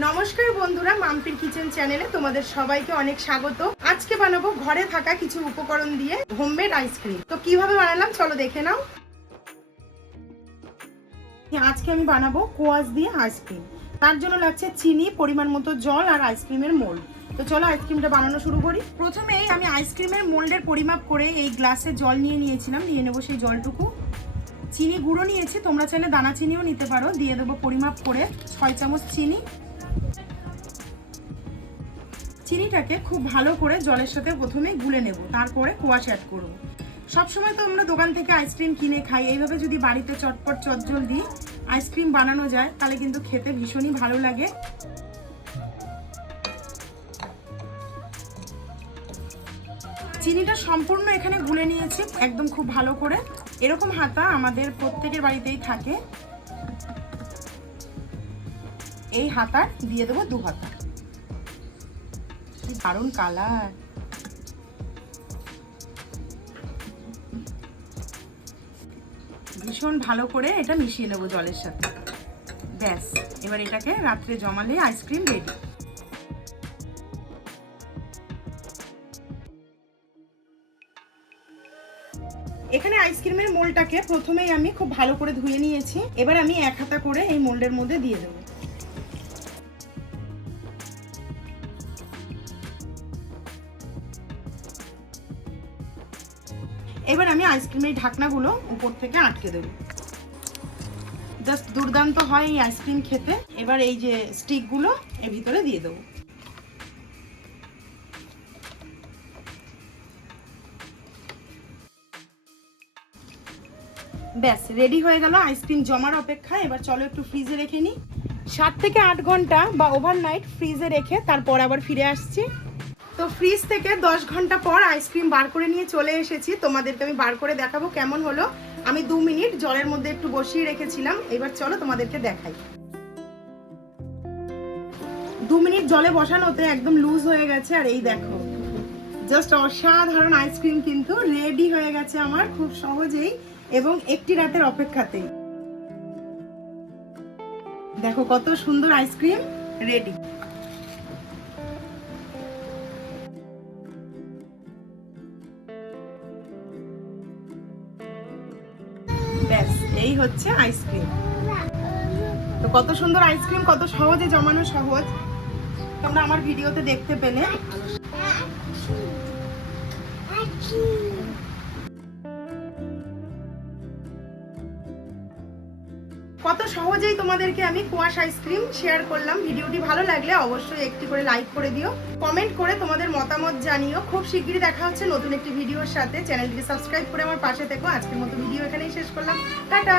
নমস্কার বন্ধুরা মাম্পির কিচেন চ্যানেলে তোমাদের সবাইকে অনেক স্বাগত। আজকে বানাবো ঘরে থাকা কিছু উপকরণ দিয়ে হোমমেড আইসক্রিম তো কীভাবে বানালাম চলো দেখে নাও। আজকে আমি বানাবো কোয়াশ দিয়ে আইসক্রিম তার জন্য লাগছে চিনি, পরিমাণ মতো জল আর আইসক্রিমের মোল্ড তো চলো আইসক্রিমটা বানানো শুরু করি। প্রথমেই আমি আইসক্রিমের মোল্ডের পরিমাপ করে এই গ্লাসে জল নিয়ে নিয়েছিলাম নিয়ে নেব সেই জলটুকু। চিনি গুঁড়ো নিয়েছি, তোমরা চাইলে দানা চিনিও নিতে পারো। দিয়ে দেবো পরিমাপ করে ছয় চামচ চিনি। চিনিটাকে খুব ভালো করে জলের সাথে প্রথমে গুলে নেব, তারপরে কোয়াশ অ্যাড করব। সবসময় তো আমরা দোকান থেকে আইসক্রিম কিনে খাই, এইভাবে যদি বাড়িতে চটপট চটজল দিই, আইসক্রিম বানানো যায়, তাহলে কিন্তু খেতে ভীষণই ভালো লাগে। চিনিটা সম্পূর্ণ এখানে গুলে নিয়েছি, একদম খুব ভালো করে। এরকম হাতা আমাদের প্রত্যেকের বাড়িতেই থাকে। এই হাতার দিয়ে দেবো দু হাতা। কি দারুণ কালার। ভীষণ ভালো করে এটা মিশিয়ে নেব জলের সাথে। ব্যাস, এবার এটাকে রাত্রে জমালে আইসক্রিম রেডি এখানে আইসক্রিমের মোলটাকে প্রথমেই আমি খুব ভালো করে ধুয়ে নিয়েছি। এবার আমি এক হাতা করে এই মোল্ডের মধ্যে দিয়ে দেবো। এবার আমি আইসক্রিমের ঢাকনাগুলো উপর থেকে আটকে দেবো। জাস্ট দুর্দান্ত হয় এই আইসক্রিম খেতে। এবার এই যে স্টিকগুলো এর ভিতরে দিয়ে দেবো। ব্যাস রেডি হয়ে গেল আইসক্রিম জমার অপেক্ষা। এবার চলো একটু ফ্রিজে রেখে নিই। সাত থেকে আট ঘণ্টা বা ওভারনাইট ফ্রিজে রেখে তারপর আবার ফিরে আসছি। তো ফ্রিজ থেকে দশ ঘণ্টা পর আইসক্রিম বার করে নিয়ে চলে এসেছি। তোমাদেরকে আমি বার করে দেখাবো কেমন হলো। আমি দু মিনিট জলের মধ্যে একটু বসিয়ে রেখেছিলাম। এবার চলো তোমাদেরকে দেখাই। দু মিনিট জলে বসানোতে একদম লুজ হয়ে গেছে। আর এই দেখো জাস্ট অসাধারণ আইসক্রিম কিন্তু রেডি হয়ে গেছে আমার খুব সহজেই এবং একটি রাতের অপেক্ষাতেই দেখো কত সুন্দর আইসক্রিম রেডি এই হচ্ছে আইসক্রিম। তো কত সুন্দর আইসক্রিম, কত সহজে জমানো সহজ। তোমরা আমার ভিডিওতে দেখতে পেলে। কত সহজেই তোমাদেরকে আমি কুয়াশ আইসক্রিম শেয়ার করলাম। ভিডিওটি ভালো লাগলে অবশ্যই একটি করে লাইক করে দিও। কমেন্ট করে তোমাদের মতামত জানিও। খুব শিগগিরই দেখা হচ্ছে নতুন একটি ভিডিওর সাথে। চ্যানেলটিকে সাবস্ক্রাইব করে আমার পাশে থেকো। আজকের মতো ভিডিও এখানেই শেষ করলাম। টাটা!